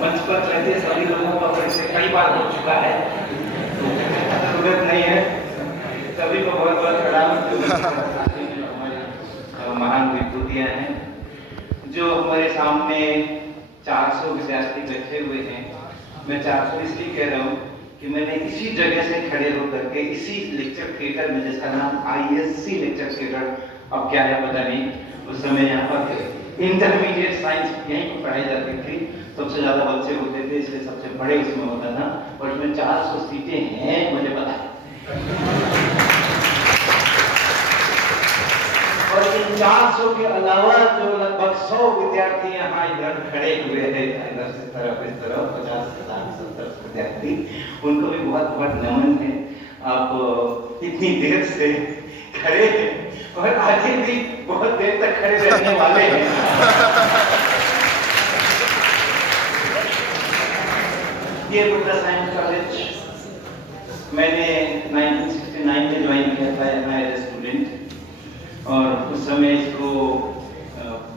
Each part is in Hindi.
मंच पर रहते सभी लोगों का परिचय कई बार हो चुका है, तो जरूरत नहीं है। सभी को बहुत बहुत प्रणाम। जो हमारे महान विभूतियाँ हैं, जो हमारे सामने 400 विद्यार्थी बैठे हुए हैं। मैं 400 इसलिए कह रहा हूँ कि मैंने इसी जगह से खड़े होकर के इसी लेक्चर थिएटर में, जिसका नाम ISC लेक्चर थिएटर, अब क्या है पता नहीं, उस समय यहाँ पर इंटरमीडिएट साइंस यहीं पर पढ़ाई जाती थी, सबसे ज्यादा बच्चे होते थे, इसलिए सबसे बड़े उसमें होता था। और इसमें 400 सीटें हैं, मुझे पता है। और इन 400 के अलावा जो लगभग 100 विद्यार्थी यहाँ इधर खड़े हुए हैं, इधर से तरफ इस तरफ 50 60 70 विद्यार्थी, उनको भी बहुत बहुत नमन है। आप इतनी देर से खड़े हैं और आगे भी बहुत देर तक खड़े रहने वाले हैं। ये बुद्धा साइंस कॉलेज मैंने 1969 में ज्वाइन किया था एज ए स्टूडेंट, और उस समय इसको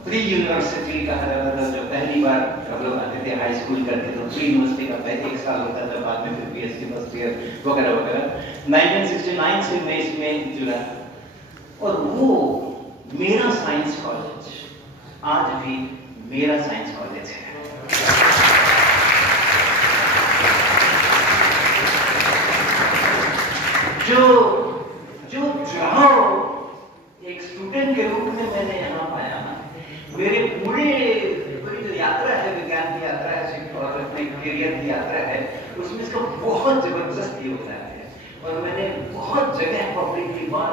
प्री यूनिवर्सिटी कहा जाता था। जो पहली बार हम लोग आते थे, हाई स्कूल करते थे, प्री यूनिवर्सिटी का पहले 1 साल होता था, बाद में फिर BSc फर्स्ट ईयर वगैरह वगैरह। 1969 से मैं इसमें जुड़ा, और वो मेरा साइंस कॉलेज आज भी मेरा साइंस कॉलेज है। जो जुड़ाव एक स्टूडेंट के रूप में मैंने यहाँ पाया, मेरे पूरी जो यात्रा है, विज्ञान की यात्रा है और अपने करियर की यात्रा है, उसमें इसका बहुत जबरदस्त योगदान है। और मैंने बहुत जगह पब्लिकली बार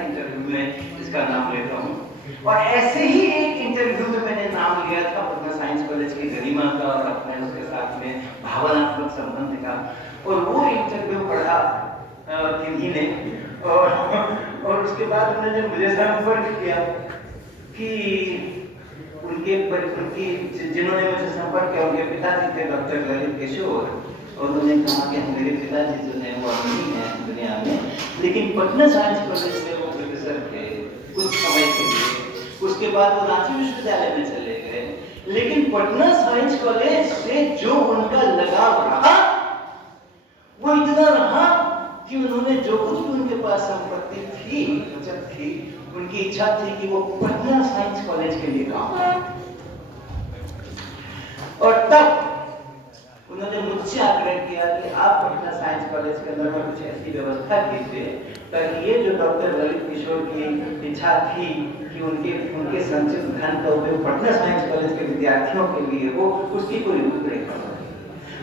इंटरव्यू में इसका नाम लेता हूँ। और ऐसे ही एक इंटरव्यू में मैंने नाम लिया था पटना साइंस कॉलेज की गरिमा का और अपने उसके साथ में भावनात्मक संबंध का, और वो इंटरव्यू पढ़ा किन्हीं ने, और उसके बाद उन्होंने मुझे संपर्क किया कि जिन्होंने मुझे संपर्क किया उनके पिताजी थे डॉक्टर ललित किशोर, और उन्होंने कहा कि मेरे पिताजी जो हैं वो नहीं है दुनिया में, लेकिन पटना साइंस कॉलेज में वो प्रोफेसर थे कुछ समय के लिए। उसके बाद वो रांची विश्वविद्यालय में चले गए, लेकिन पटना साइंस कॉलेज से जो उनका लगाव रहा वो इतना रहा कि उन्होंने जो कुछ भी उनके पास संपत्ति थी, जब थी, उनकी इच्छा थी कि वो पटना साइंस कॉलेज के लिए काम करें। और तब उन्होंने मुझसे आग्रह किया कि आप पटना साइंस कॉलेज के अंदर में कुछ ऐसी व्यवस्था कीजिए ताकि ये जो डॉक्टर ललित किशोर की इच्छा थी कि उनके संचित धन का उपयोग पटना साइंस कॉलेज के विद्यार्थियों के लिए हो, उसकी कोई रूपरेखा।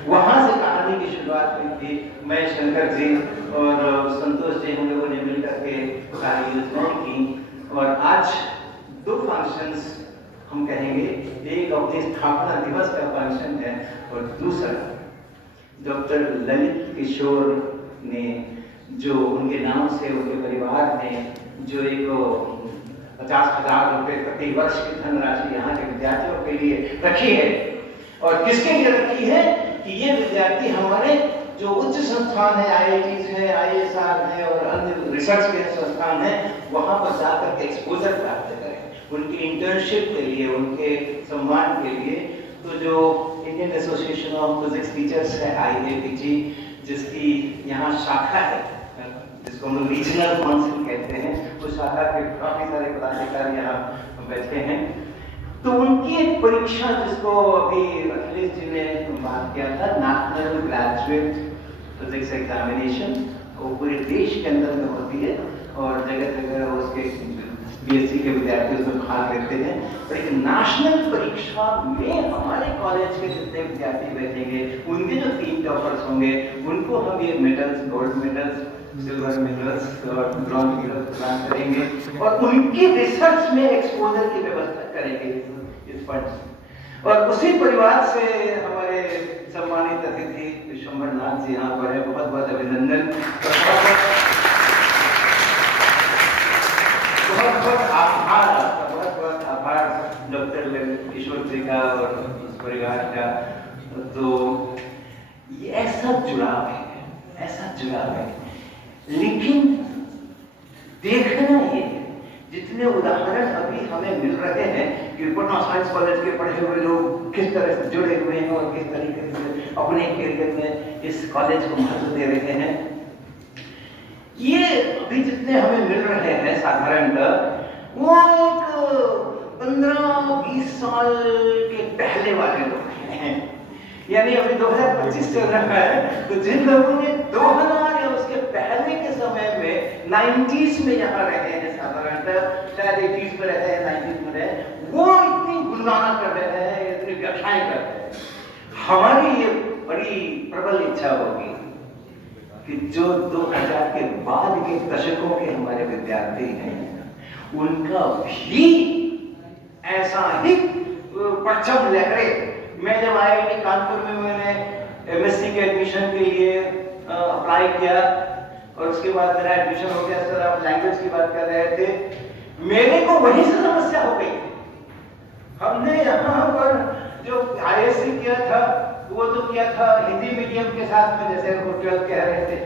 वहां से कहानी की शुरुआत हुई थी। मैं, शंकर जी और संतोष जी, हम लोगों ने मिलकर के सारी योजनाएं की, और आज 2 फंक्शंस हम कहेंगे, एक अपने स्थापना दिवस का फंक्शन है और दूसरा डॉक्टर ललित किशोर ने जो उनके नाम से उनके परिवार ने जो एक 50,000 रुपए प्रति वर्ष की धनराशि यहाँ के विद्यार्थियों के लिए रखी है। और किसके लिए रखी है कि ये विद्यार्थी हमारे जो उच्च संस्थान है, IITs है, ISR है और अन्य रिसर्च के संस्थान है, वहां पर जाकर के एक्सपोजर प्राप्त करें उनकी इंटर्नशिप के लिए, उनके सम्मान के लिए। तो जो Indian association of physics teachers है, IAPG, जिसकी यहाँ शाखा है, जिसको हम रीजनल काउंसिल कहते हैं, उस शाखा के काफी सारे पदाधिकारी यहाँ बैठे हैं। तो उनकी एक परीक्षा, जिसको अभी अखिलेश जी ने बात किया था, नेशनल ग्रेजुएट फिजिक्स एग्जामिनेशन, वो पूरे देश के अंदर में होती है और जगह जगह उसके BSc के विद्यार्थी उसमें भाग लेते हैं। और एक नेशनल परीक्षा में हमारे कॉलेज के जितने विद्यार्थी बैठेंगे, उनके जो 3 टॉपर्स होंगे, उनको हम ये medals, gold medals, silver medals और ब्रॉन्ज मेडल्स प्रदान करेंगे और उनकी रिसर्च में एक्सपोजर की व्यवस्था करेंगे इस फंड। और उसी परिवार से हमारे सम्मानित अतिथि विश्वंभर नाथ जी यहाँ पर है, बहुत बहुत अभिनंदन, बहुत बहुत आभार, आपका बहुत बहुत आभार डॉक्टर ललित किशोर जी का और उस परिवार का। तो ये ऐसा जुड़ाव है, लेकिन देखना ये जितने उदाहरण अभी हमें मिल रहे हैं, कि पटना साइंस कॉलेज के पढ़े हुए लोग किस तरह से जुड़े हुए हैं और किस तरीके से अपने करियर में इस कॉलेज को महत्व दे रहे हैं। ये अभी जितने हमें मिल रहे हैं साधारणतः वो एक 15-20 साल के पहले वाले लोग हैं, यानी अभी 2025 चल रहा है, तो जिन लोगों ने 2000 या उसके पहले के समय में 90s में यहाँ रहे हैं, साधारणतः शायद 80s में रहे हैं, 90s में रहे, वो इतनी गुणगाना कर रहे हैं, इतनी व्याख्याएं कर रहे हैं। हमारी ये बड़ी प्रबल इच्छा होगी कि जो 2000 के बाद के दशकों के हमारे विद्यार्थी हैं, उनका भी ऐसा ही परचम लहरे। मैं जब IIT कानपुर में मैंने MSc के एडमिशन के लिए अप्लाई किया और उसके बाद मेरा एडमिशन हो गया। सर आप लैंग्वेज की बात कर रहे थे, मेरे को वही से समस्या हो गई। हमने यहाँ पर जो ISC किया था वो तो किया था हिंदी मीडियम के साथ में, जैसे वो 12th कह रहे थे,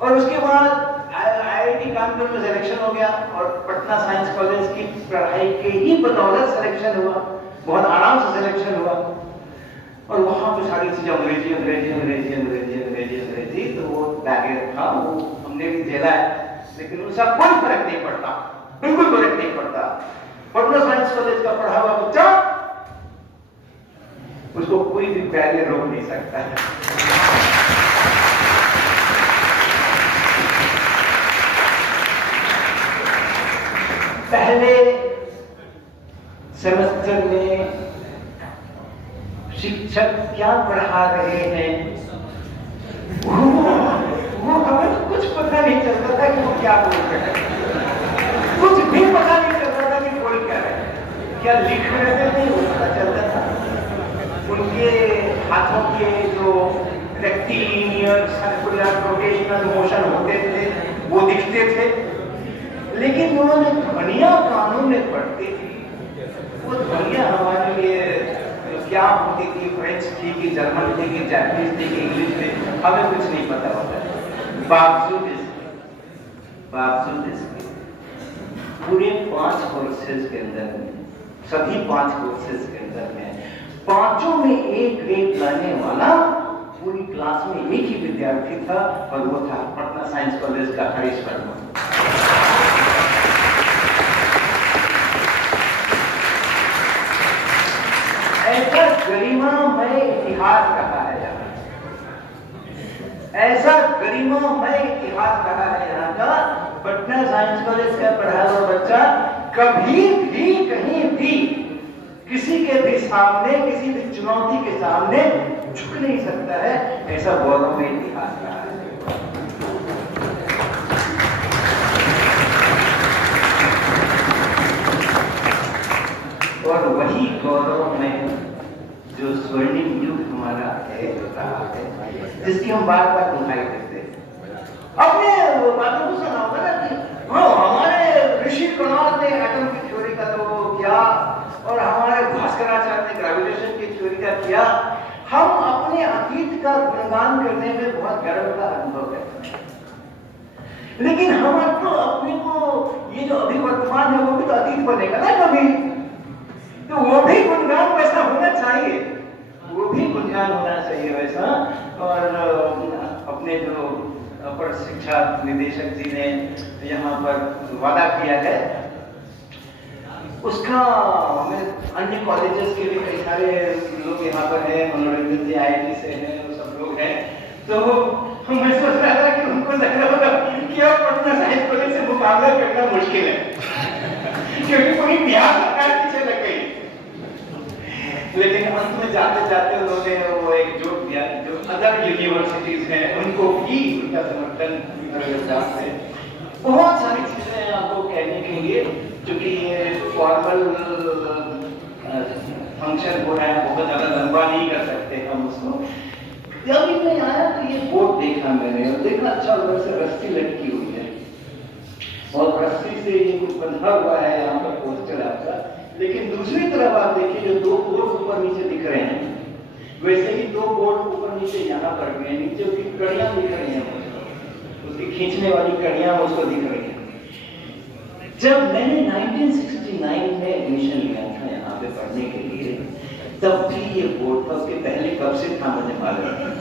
और उसके बाद IIT कानपुर में सिलेक्शन हो गया और पटना साइंस कॉलेज की पढ़ाई के ही बदौलत सिलेक्शन हुआ, बहुत आराम से सिलेक्शन हुआ। और वहां पे सारी चीजें अंग्रेजी अंग्रेजी अंग्रेजी अंग्रेजी अंग्रेजी अंग्रेजी, तो वो बैरियर था, वो हमने भी झेला है, लेकिन उसका कोई फर्क नहीं पड़ता, बिल्कुल फर्क नहीं पड़ता। पटना साइंस कॉलेज का पढ़ा हुआ बच्चा, उसको कोई भी बैरियर रोक नहीं सकता है। पहले सेमेस्टर में शिक्षक क्या पढ़ा रहे हैं वो हमें कुछ पता नहीं चलता था कि वो क्या बोल रहे हैं, कुछ भी पता नहीं चलता था कि बोल क्या रहे हैं, क्या लिख रहे थे नहीं वो पता चलता था। उनके हाथों के जो रेक्टिलिनियर सर्कुलर रोटेशनल मोशन होते थे वो दिखते थे, लेकिन उन्होंने ध्वनियां कानों में पढ़ती थी, वो ध्वनियां हमारे लिए क्या होती थी, फ्रेंच थी कि जर्मन थी कि जापानीज थी कि इंग्लिश थी, हमें कुछ नहीं पता होता। बावजूद इसके पूरे 5 कोर्सेज के अंदर में, सभी 5 कोर्सेज के अंदर में पांचों में A ग्रेड लाने वाला पूरी क्लास में एक ही विद्यार्थी था, और वो था पटना साइंस कॉलेज का हरीश वर्मा। ऐसा गरिमामय इतिहास रहा है यहाँ, ऐसा गरिमामय इतिहास रहा है यहाँ का। पटना साइंस कॉलेज का पढ़ा हुआ बच्चा कभी भी कहीं भी किसी के भी सामने, किसी भी चुनौती के सामने झुक नहीं सकता है, ऐसा गौरवमय इतिहास रहा है। और वही गौरव में जो स्वर्णिम युग हमारा है, रहा है, जिसकी हम बार बार दुहाई देते हैं। अपने बातों को सुना होगा ना कि हमारे ऋषि कुमार ने एटम की थ्योरी का तो किया, और हमारे भास्कराचार्य ने ग्रेविटेशन की थ्योरी का किया। हम अपने अतीत का गुणगान करने में बहुत गर्व का अनुभव करते हैं, लेकिन हमको अपने को ये जो अभी वर्तमान है वो भी तो अतीत बनेगा ना कभी, तो वो भी गुणगान वैसा होना चाहिए, वो भी गुणगान होना चाहिए वैसा। और अपने जो अपर शिक्षा निदेशक जी ने यहाँ पर वादा किया है, उसका हमें अन्य कॉलेजेस के भी कई सारे लोग यहाँ पर हैं, मनोरंजन जी IIT से हैं, वो सब लोग हैं, तो मैं सोच रहा था कि उनको लग रहा होगा कि अब पटना साइंस कॉलेज से मुकाबला करना मुश्किल है क्योंकि पूरी बिहार सरकार पीछे लग गई। लेकिन अंत में जाते जाते उन्होंने वो एक जोक दिया, जो अदर यूनिवर्सिटीज हैं उनको भी उनका समर्थन है। बहुत सारी चीजें आपको कहने के लिए, क्योंकि ये फॉर्मल फंक्शन हो रहा है, बहुत ज्यादा लंबा नहीं कर सकते हम उसको। जब भी मैं आया तो ये बोर्ड देखा मैंने, और देखा अच्छा उधर से रस्सी लटकी हुई है, और रस्सी से ये कुछ बंधा हुआ है यहाँ पर पोस्टर आपका, लेकिन दूसरी तरफ आप देखिए जो 2 बोर्ड ऊपर नीचे दिख रहे हैं, वैसे ही 2 बोर्ड ऊपर नीचे यहाँ पर भी हैं, नीचे उसकी कड़ियां दिख रही हैं, उसकी खींचने वाली कड़ियां उसको दिख रही हैं। जब मैंने 1969 में एडमिशन लिया था पे पढ़ने के लिए, तब भी ये बोर्ड था। उसके पहले कब से था मुझे मालूम नहीं।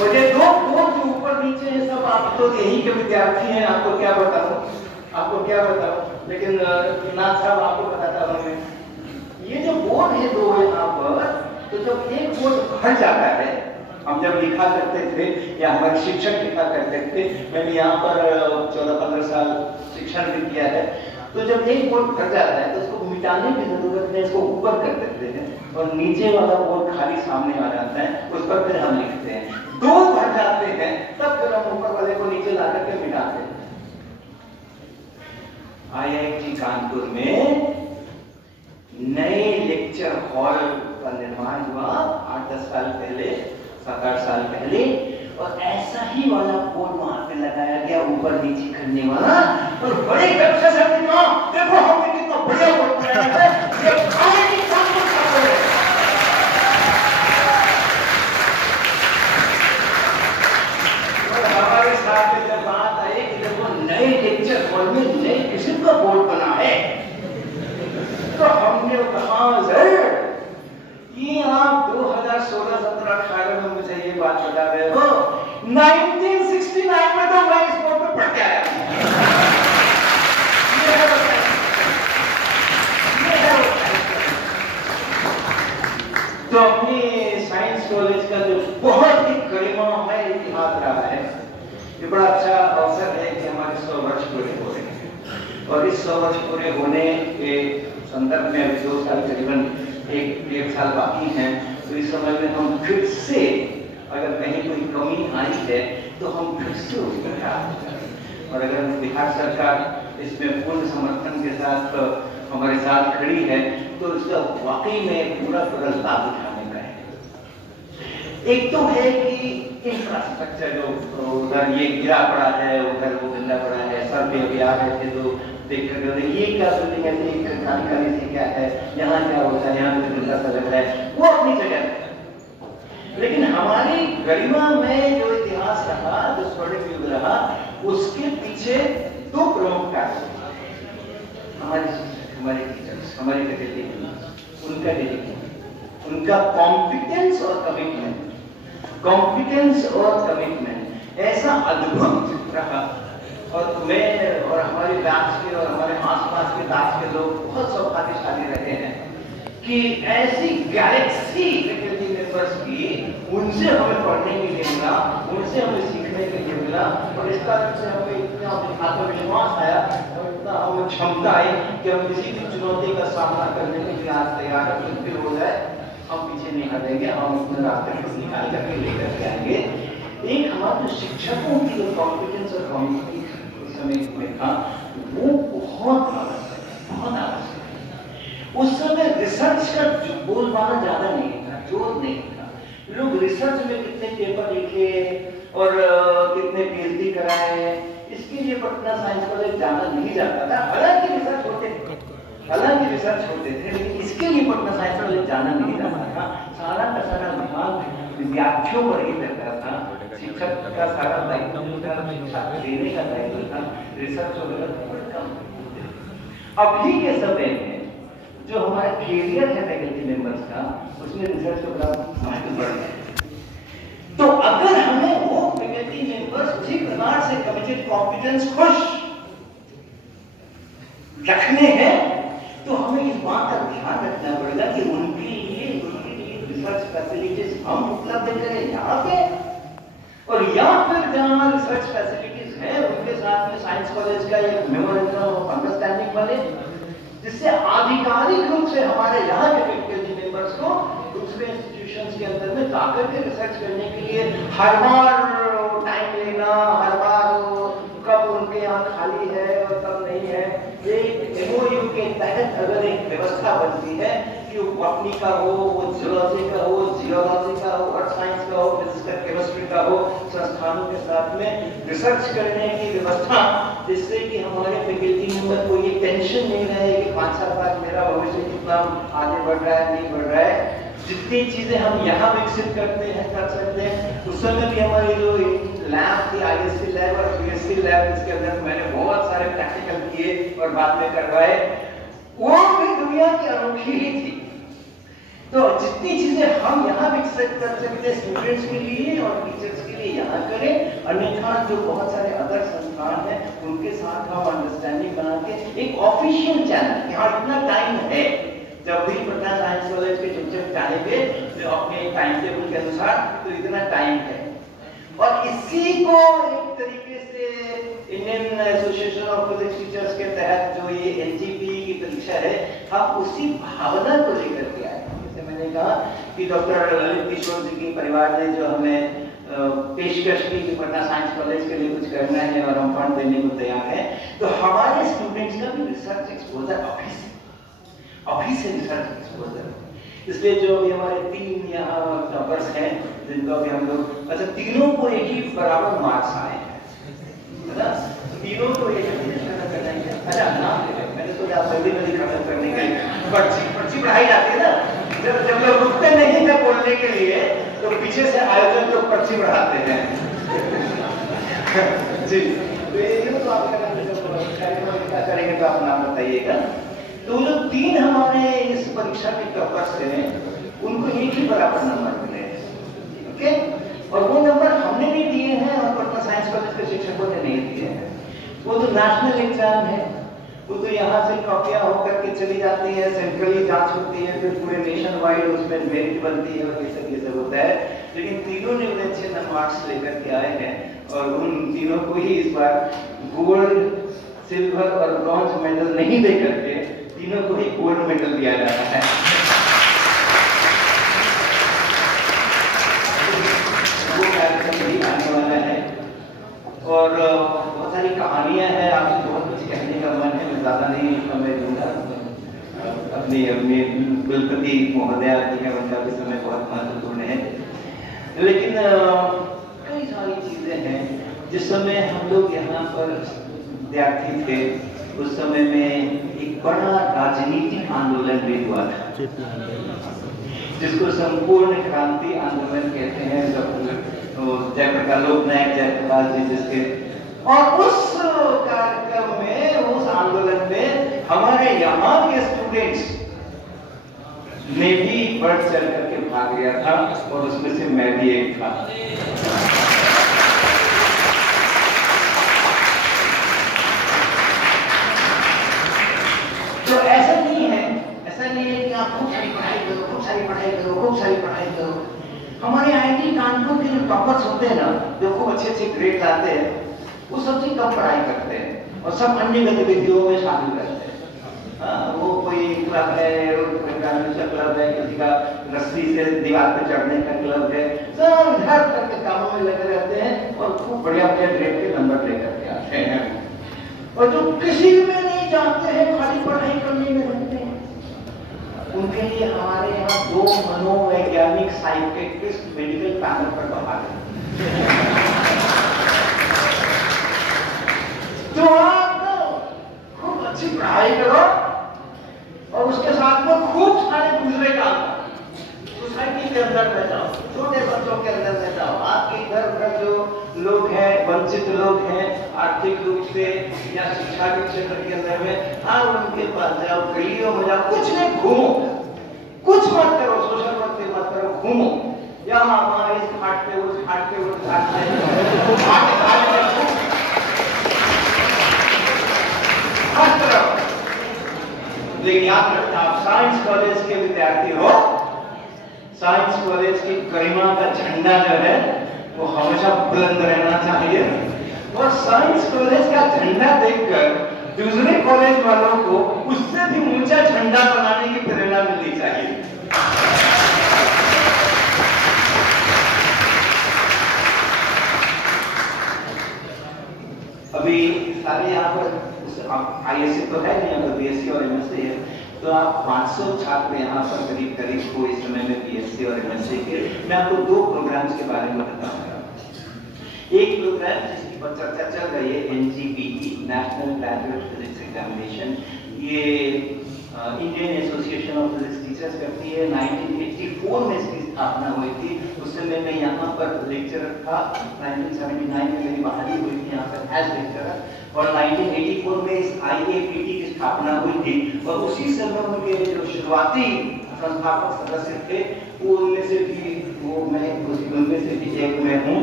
मुझे दो बोर्ड जो ऊपर नीचे है सब आप तो यही के विद्यार्थी हैं, आपको क्या बताऊं, लेकिन नाथ साहब आपको बताता हूं मैं। ये जो बोर्ड है दो यहाँ पर, तो जब एक बोर्ड भर जाता है, हम जब लिखा करते थे या हमारे शिक्षक लिखा करते थे, मैंने यहाँ पर 14-15 साल शिक्षण भी किया है, तो जब एक बोर्ड भर जाता है तो उसको मिटाने की जरूरत है, इसको ऊपर कर देते हैं और नीचे वाला बोर्ड खाली सामने आ जाता है, उस पर फिर हम लिखते हैं। दो भर जाते हैं तब फिर हम ऊपर वाले को नीचे ला करके मिटाते हैं। IIT कानपुर में नए लेक्चर हॉल का निर्माण हुआ 8-10 साल पहले, 7-8 साल पहले, और ऐसा ही वाला बोर्ड वहां पे लगाया गया, ऊपर नीचे करने वाला, और बड़े गर्व से सब देखो हमने कितना बढ़िया बोर्ड बनाया है, ये IIT कानपुर का बोर्ड है। और हमारे साथ में जब बात आई कि जब वो नए लेक्चर हॉल में नए किस्म का बोर्ड बना है, तो हमने कहा सर ये आप 2016-17-18 में मुझे ये बात बता रहे हो, 1969 में तो मैं इस बोर्ड पे पढ़ के आया। तो अपनी साइंस कॉलेज का जो बहुत ही गरिमामय इतिहास रहा है, ये बड़ा अच्छा अवसर है कि हमारे 100 वर्ष पूरे हो रहे हैं, और इस 100 वर्ष पूरे होने के संदर्भ में अभी 2 साल करीबन एक साल बाकी हैं, तो इस समय में हम फिर से अगर कहीं कोई कमी आई है तो हम फिर से उसका ख्याल करें, और अगर बिहार सरकार इसमें पूर्ण समर्थन के साथ हमारे साथ खड़ी है तो इसका वाकई में पूरा लाभ उठाने का है। एक तो है कि इंफ्रास्ट्रक्चर जो उधर ये गिरा पड़ा है, उधर वो गंदा पड़ा है, सर पे अभी आ रहे थे तो देख कर ये क्या बिल्डिंग है, ये काली से क्या है, यहाँ क्या होता है, यहाँ तो गंदा सा लग रहा है, वो अपनी जगह है। लेकिन हमारी गरिमा में जो इतिहास रहा, जो स्वर्णिम युग रहा, उसके पीछे 2 प्रमुख कारण, हमारे टीचर्स, हमारे फैकल्टी, उनका डेडिकेशन, उनका कॉम्पिटेंस और कमिटमेंट ऐसा अद्भुत रहा। और मैं और हमारे बैच के और हमारे आसपास के बैच के लोग बहुत सौभाग्यशाली रहे हैं कि ऐसी गैलेक्सी फैकल्टी मेंबर्स की, उनसे हमें पढ़ने के लिए मिला, उनसे हमें सीखने के लिए मिला, और इस कारण से हमें इतना आत्मविश्वास आया और इतना हमें क्षमता आई कि हम किसी भी चुनौती का सामना करने के लिए आज तैयार हैं। कुछ भी हो जाए हम पीछे नहीं हटेंगे, हम अपने रास्ते को निकाल करके लेकर के आएंगे। एक हमारे शिक्षकों की जो कॉम्पिटेंस और कम्युनिटी उस समय में था, वो बहुत आवश्यक है। उस समय रिसर्च का बोलबाला ज्यादा नहीं था, जोर नहीं था। लोग रिसर्च में कितने पेपर लिखे और कितने PhD कराए, इसके लिए पटना साइंस कॉलेज जाना नहीं जाता था। हालांकि रिसर्च होते थे, लेकिन इसके लिए पटना साइंस कॉलेज जाना नहीं जाता था। सारा का सारा दिमाग विद्यार्थियों पर ही रहता था, शिक्षक का सारा दायित्व शिक्षा देने का दायित्व था, रिसर्च वगैरह कम। अभी के समय में जो हमारा कैरियर है फैकल्टी मेंबर्स का, उसमें रिसर्च का बड़ा महत्व बढ़ गया है। तो अगर हमें वो फैकल्टी मेंबर्स उसी प्रकार से कमिटेड, कॉम्पिटेंस, खुश रखने हैं, तो हमें इस बात का ध्यान रखना पड़ेगा कि उनके लिए रिसर्च फैसिलिटीज हम उपलब्ध करें यहाँ पे, और या फिर जहाँ रिसर्च फैसिलिटीज है उनके साथ में साइंस कॉलेज का एक मेमोरेंडम ऑफ अंडरस्टैंडिंग बने, जिससे आधिकारिक रूप से हमारे यहाँ के फैकल्टी मेंबर्स को दूसरे इंस्टीट्यूशंस के अंदर में जाकर के रिसर्च करने के लिए हर बार टाइम लेना, हर बार कब उनके यहाँ खाली है और कब नहीं है, एक MOU के तहत अगर एक व्यवस्था बनती है कि वो बॉटनी का हो, वो जूलॉजी का हो, जियोलॉजी का हो, अर्थ साइंस का हो, फिजिकल केमिस्ट्री का हो, संस्थानों के साथ में रिसर्च करने की व्यवस्था, जिससे कि हमारे फैकल्टी मेंबर को ये टेंशन नहीं रहे कि 5 साल बाद मेरा भविष्य कितना आगे बढ़ रहा है, नहीं बढ़ रहा है। जितनी चीजें हम यहाँ विकसित करते हैं, कर सकते हैं, उस समय भी हमारी जो लैब थी, आईएससी लैब और पीएससी लैब, इसके अंदर मैंने बहुत सारे प्रैक्टिकल किए और बाद में करवाए, वो भी दुनिया की अनोखी ही थी। तो जितनी चीजें हम यहाँ विकसित कर सकते हैं स्टूडेंट्स के लिए और टीचर्स के लिए यहाँ करें, अन्यथा जो बहुत सारे अदर संस्थान हैं उनके साथ हम अंडरस्टैंडिंग बना के एक ऑफिशियल चैनल, यहाँ इतना टाइम है, जब भी पटना साइंस कॉलेज के शिक्षक चाहेंगे तो अपने टाइम टेबल के अनुसार, तो इतना टाइम है। और इसी को एक तरीके से Indian association of physics teachers के तहत जो ये एनजीपी की परीक्षा है, हम उसी भावना को लेकर के आए। जैसे मैंने कहा कि डॉक्टर ललित किशोर जी की परिवार ने जो हमें पेशकश की कि पटना साइंस कॉलेज के लिए कुछ करना है और हम फंड देने को तैयार हैं, तो हमारे स्टूडेंट्स का भी रिसर्च एक्सपोजर अभी से रिसर्च एक्सपोजर। इसलिए जो अभी हमारे 3 यहाँ टॉपर्स हैं जिनको अभी हम लोग, अच्छा तीनों को एक ही बराबर मार्क्स आए हैं, है ना? तीनों को एक ही करना है। अच्छा नाम मैंने तो जल्दी खत्म करने के लिए पर्ची पढ़ाई जाती है ना, जब लोग रुकते नहीं है बोलने के लिए तो पीछे से आयोजन लोग पर्ची बढ़ाते हैं। जी, तो ये तो आप क्या करेंगे तो आप नाम बताइएगा। तो जो 3 हमारे इस परीक्षा के टॉपर्स हैं उनको एक ही बराबर नंबर मिले, ओके? और वो नंबर हमने नहीं दिए हैं और पटना साइंस कॉलेज के शिक्षकों ने नहीं दिए हैं। वो तो नेशनल एग्जाम है, वो तो यहाँ से कॉपियां होकर के चली जाती है, सेंट्रली जांच होती है, फिर पूरे नेशन वाइड उसमें मेरिट बनती है और ये सब होता है। लेकिन तीनों ने उन्हें अच्छे मार्क्स लेकर के आए हैं और उन तीनों को ही इस बार गोल्ड, सिल्वर और ब्रॉन्ज मेडल नहीं दे करके तीनों को ही गोल्ड मेडल दिया जाता है। वो कार्यक्रम भी आने वाला है और बहुत सारी कहानियां हैं, आपसे बहुत कुछ कहने का मन है, मैं ज्यादा नहीं समय दूंगा। अपनी कुलपति महोदया जी का उनका भी समय बहुत महत्वपूर्ण है, लेकिन कई सारी चीजें हैं। जिस समय हम लोग यहाँ पर विद्यार्थी थे उस समय में एक बड़ा राजनीतिक आंदोलन भी हुआ था जिसको संपूर्ण क्रांति आंदोलन कहते हैं। जयप्रकाश लोकनायक जयप्रकाश जी जिसके, और उस कार्यक्रम में, उस आंदोलन में हमारे यहाँ के स्टूडेंट्स ने भी बढ़ चढ़ करके भाग लिया था और उसमें से मैं भी एक था। तो ऐसा नहीं है कि आप खूब सारी पढ़ाई करो, खूब सारी पढ़ाई करो, खूब सारी पढ़ाई करो। हमारे आईआईटी कानपुर के जो टॉपर्स होते हैं ना, जो खूब अच्छे ग्रेड लाते हैं, वो सबसे कम पढ़ाई करते हैं और सब अन्य गतिविधियों में शामिल रहते हैं। वो कोई क्लब है, क्लब है, किसी का रस्सी से दीवार पे चढ़ने का क्लब है, सब हर तरह के कामों में लगे रहते हैं और खूब बढ़िया ग्रेड के नंबर लेकर के आते हैं। और जो किसी में नहीं जानते हैं, खाली पढ़ाई करने में रहते हैं, उनके लिए हमारे यहाँ 2 मनोवैज्ञानिक साइकियाट्रिस्ट मेडिकल पैनल पर बहाल है। तो आप खूब अच्छी पढ़ाई करो और उसके साथ में खूब सारे दूसरे काम, सोसाइटी के अंदर में जाओ, छोटे बच्चों के अंदर में जाओ, आपके घर पर जो लोग हैं, वंचित लोग हैं आर्थिक रूप से या शिक्षा के क्षेत्र के अंदर में, आप उनके पास जाओ, गलियों में जाओ, कुछ नहीं, घूमो, कुछ मत करो, सोशल वर्क मत करो, घूमो, यहाँ वहाँ इस घाट पे उस घाट पे उस घाट पे हर तरफ। लेकिन याद रखना, आप साइंस कॉलेज के विद्यार्थी हो, साइंस कॉलेज की गरिमा का झंडा जो है वो हमेशा बुलंद रहना चाहिए और साइंस कॉलेज का झंडा देखकर दूसरे कॉलेज वालों को उससे भी ऊंचा झंडा बनाने की प्रेरणा मिलनी चाहिए। अभी सारे यहाँ पर आईएससी तो है नहीं, यहाँ पर बीएससी और एमएससी है, तो आप 500 छात्र यहाँ पर करीब को इस समय में बीएससी और एमएससी के। मैं आपको 2 प्रोग्राम्स के बारे में बताऊंगा। एक प्रोग्राम जिसकी पर चर्चा चल रही है, एनजीपीई, नेशनल ग्रेजुएट फिजिक्स एग्जामिनेशन, ये Indian association of physics teachers करती है। 1984 में इसकी स्थापना हुई थी। उस समय मैं यहाँ पर लेक्चरर था। 1979 में मेरी बहाली हुई थी यहाँ पर एज लेक्चरर, और 1984 में इस IAPT की स्थापना हुई थी। और उसी समय उनके जो शुरुआती संस्थापक सदस्य थे वो उनमें से भी उनमें से भी एक मैं हूँ।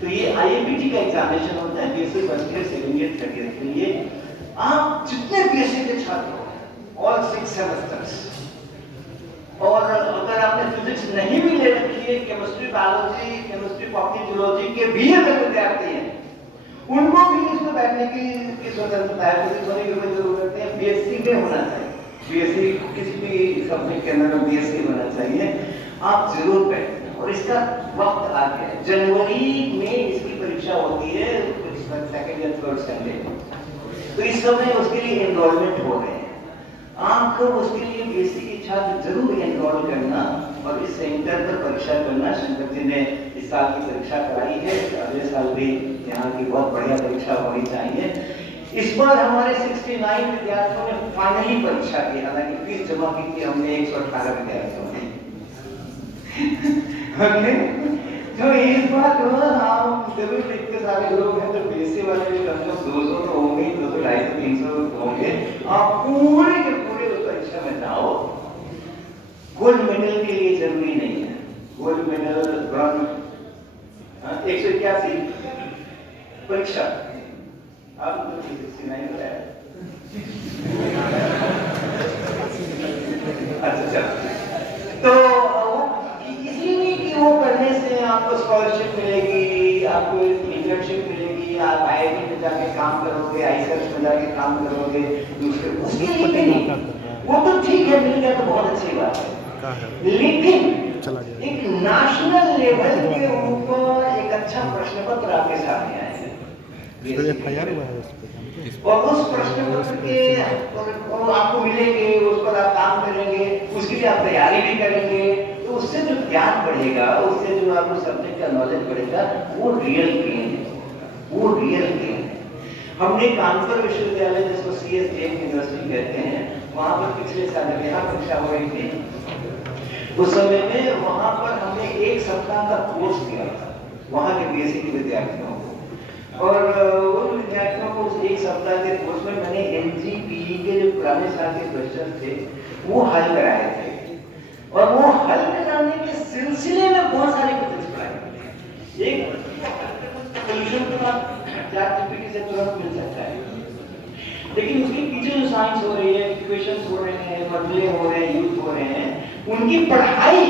तो ये IAPT का एग्जामिनेशन होता है BSc first year, second year, third year के लिए। आप जितने BSc के छात्र हो, ऑल 6 सेमेस्टर्स, और अगर आपने फिजिक्स नहीं भी ले रखी है, chemistry, biology, chemistry, botany, zoology के BA के विद्यार्थी हैं, उनको भी इसमें बैठने की स्वतंत्रता है, फिजिक्स होने की कोई जरूरत नहीं है। BSc में होना चाहिए, BSc किसी भी सब्जेक्ट के अंदर BSc होना चाहिए। आप जरूर बैठें। और इसका वक्त आ गया है, जनवरी में इसकी परीक्षा होती है, सेकेंड या थर्ड संडे। तो इस समय उसके लिए एनरोलमेंट हो रहे हैं। आपको उसके लिए BSc की छात्र जरूर एनरोल करना और इस सेंटर पर परीक्षा करना। शंकर जी ने इस साल की परीक्षा कराई है, अगले साल भी यहाँ की बहुत बढ़िया परीक्षा होनी चाहिए। इस बार हमारे 69 विद्यार्थियों ने फाइनली परीक्षा की, हालांकि फीस जमा की थी हमने 118 विद्यार्थियों ने। तो इस बार हम जरूर इतने सारे लोग हैं, तो BSc वाले भी कम से कम 200 तो होंगे, 200, 250, 300 होंगे। आप पूरे के पूरे उस परीक्षा में जाओ। गोल्ड मेडल के लिए जरूरी नहीं है, गोल्ड मेडल, ब्रॉन्ज, 181 परीक्षा आप तो 69 बताया। अच्छा, तो इसलिए नहीं कि वो करने से आपको स्कॉलरशिप मिलेगी, आपको इंटर्नशिप मिलेगी, आप IIT में जाके काम करोगे, ISERS में जाके काम करोगे, दूसरे उसके लिए भी नहीं। वो तो ठीक है, मिल गया तो बहुत अच्छी बात है, लेकिन एक नेशनल लेवल के ऊपर एक अच्छा प्रश्न पत्र आपके सामने आएगा और उस प्रश्न पत्र के आपको मिलेंगे, उस पर आप काम करेंगे, उसके लिए आप तैयारी भी करेंगे, तो उससे जो ज्ञान बढ़ेगा, उससे जो आपको सब्जेक्ट का नॉलेज बढ़ेगा, वो रियल गेन है, वो रियल गेन है। हमने कानपुर विश्वविद्यालय, जिसको CS जैन यूनिवर्सिटी कहते हैं, वहां पर पिछले साल जब यहाँ परीक्षा हो रही थी, उस समय में वहां पर हमने 1 सप्ताह का कोर्स दिया था वहां के BSc के विद्यार्थियों को, और उन विद्यार्थियों को उस 1 सप्ताह के कोर्स में मैंने NGPE के जो पुराने साल के क्वेश्चन थे वो हल कराए थे, और वो हल कराने के सिलसिले में बहुत सारे क्वेश्चन पढ़ाए। एक सोल्यूशन तो आप ChatGPT से तुरंत मिल सकता है, लेकिन उसके पीछे जो साइंस हो रही है, इक्वेशंस हो रहे हैं, फॉर्मूले हो रहे हैं, यूज हो रहे हैं, उनकी पढ़ाई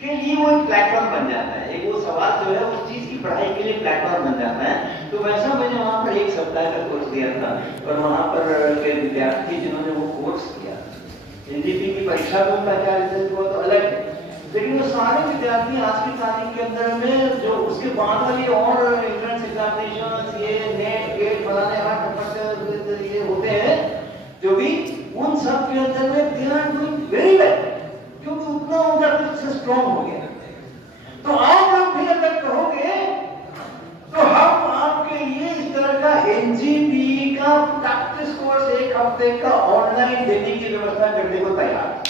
के लिए वो एक प्लेटफॉर्म बन जाता है। एक वो सवाल जो है उस चीज की पढ़ाई के लिए प्लेटफॉर्म बन जाता है। तो वैसा मैंने वहां पर 1 सप्ताह का कोर्स दिया था, और वहां पर के विद्यार्थी जिन्होंने वो कोर्स किया, NGPE की परीक्षा में उनका क्या रिजल्ट हुआ तो अलग है, लेकिन वो सारे विद्यार्थी आज की तारीख के अंदर में जो उसके बाद वाली और एंट्रेंस एग्जामिनेशन, ये नेट गेट फलाने ये होते हैं जो भी, उन सब के अंदर में they are doing very well, क्योंकि उतना उनका कुछ स्ट्रॉन्ग हो गया। तो आप लोग भी अगर कहोगे तो हम आपके लिए इस तरह का NGPE का प्रैक्टिस कोर्स 1 हफ्ते का ऑनलाइन देने की व्यवस्था करने को तैयार हैं।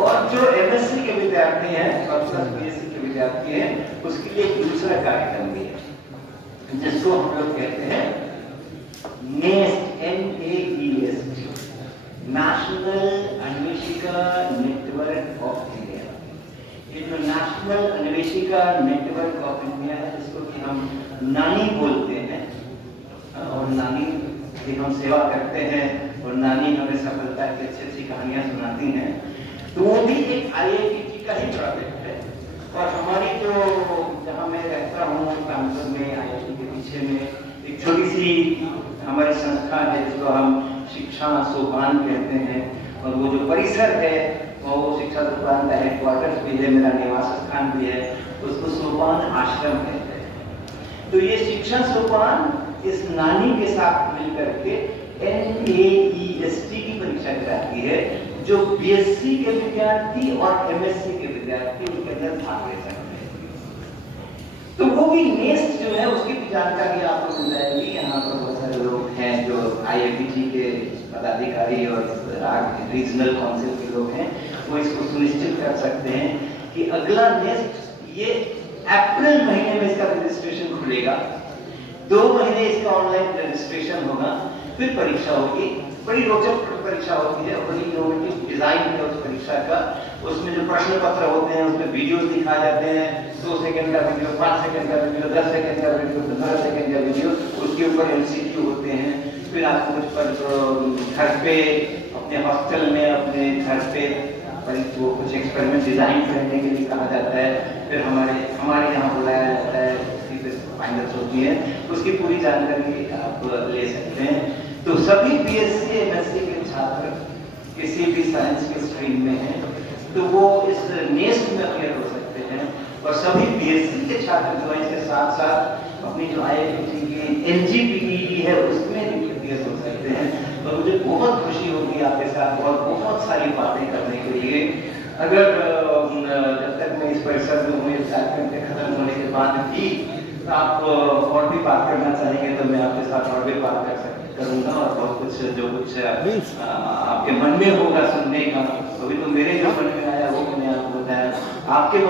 और जो MSc के विद्यार्थी हैं और BSc के विद्यार्थी हैं, उसके लिए एक दूसरा कार्यक्रम भी है, जिसको हम लोग कहते हैं NAEST, national Anveshika network of India. ये जो national Anveshika network of India है, जिसको कि हम नानी बोलते हैं, और नानी की हम सेवा करते हैं, और नानी हमें सफलता की अच्छी अच्छी कहानियां सुनाती हैं, तो वो भी एक IIPT का ही प्रोजेक्ट है। और हमारी जो जहाँ मैं रहता हूँ कानपुर में, IIT के पीछे में एक छोटी सी हमारी संस्था है, जिसको हम शिक्षा सोपान कहते हैं, और वो जो परिसर है वो शिक्षा सोपान का हेडक्वार्टर्स भी है, मेरा निवास स्थान भी है, उसको सोपान आश्रम कहते हैं। तो ये शिक्षा सोपान इस नानी के साथ मिलकर के NAEST की परीक्षा कराती है, जो BSc के विद्यार्थी और MSc के विद्यार्थी उनके अंदर भाग ले सकते हैं। तो वो भी NAEST जो है उसकी भी जानकारी आपको मिल जाएगी। यहाँ पर बहुत सारे लोग हैं जो IIPG के पदाधिकारी और रीजनल काउंसिल के लोग हैं, वो इसको सुनिश्चित कर सकते हैं कि अगला नेक्स्ट ये अप्रैल महीने में इसका रजिस्ट्रेशन खुलेगा, 2 महीने इसका ऑनलाइन रजिस्ट्रेशन होगा, फिर परीक्षा होगी। बड़ी रोचक परीक्षा होती है, बड़ी इनोवेटिव डिजाइन है उस परीक्षा का। उसमें जो प्रश्न पत्र होते हैं उसमें वीडियोस दिखाए जाते हैं, 2 सेकंड का वीडियो, 5 सेकंड का वीडियो, 10 सेकंड का वीडियो, 15 सेकंड का वीडियो, उसके ऊपर MCQ होते हैं। फिर आपको कुछ पर घर पे अपने हॉस्टल में अपने घर पे वो कुछ एक्सपेरिमेंट डिजाइन करने के लिए कहा जाता है। फिर हमारे यहाँ बुलाया जाता है, फाइनल्स होती है, उसकी पूरी जानकारी आप ले सकते हैं। तो सभी BSc MSc के छात्र किसी भी साइंस के स्ट्रीम में हैं तो वो इस नेस्ट में अपियर हो सकते हैं, और सभी BSc के छात्र जो है इसके साथ साथ अपनी जो IIPG की NGPTE है उसमें भी अपियर हो सकते हैं। और मुझे बहुत खुशी होगी आपके साथ और बहुत सारी बातें करने के लिए। अगर जब तक मैं इस परिसर में हूँ, 4 घंटे खत्म होने के बाद भी आप और भी बात करना चाहेंगे तो मैं आपके साथ और भी बात करूंगा, और बहुत कुछ जो कुछ आपके मन में होगा सुनने का, अभी तो मेरे जो मन में आया वो मैंने आपको बताया। आपके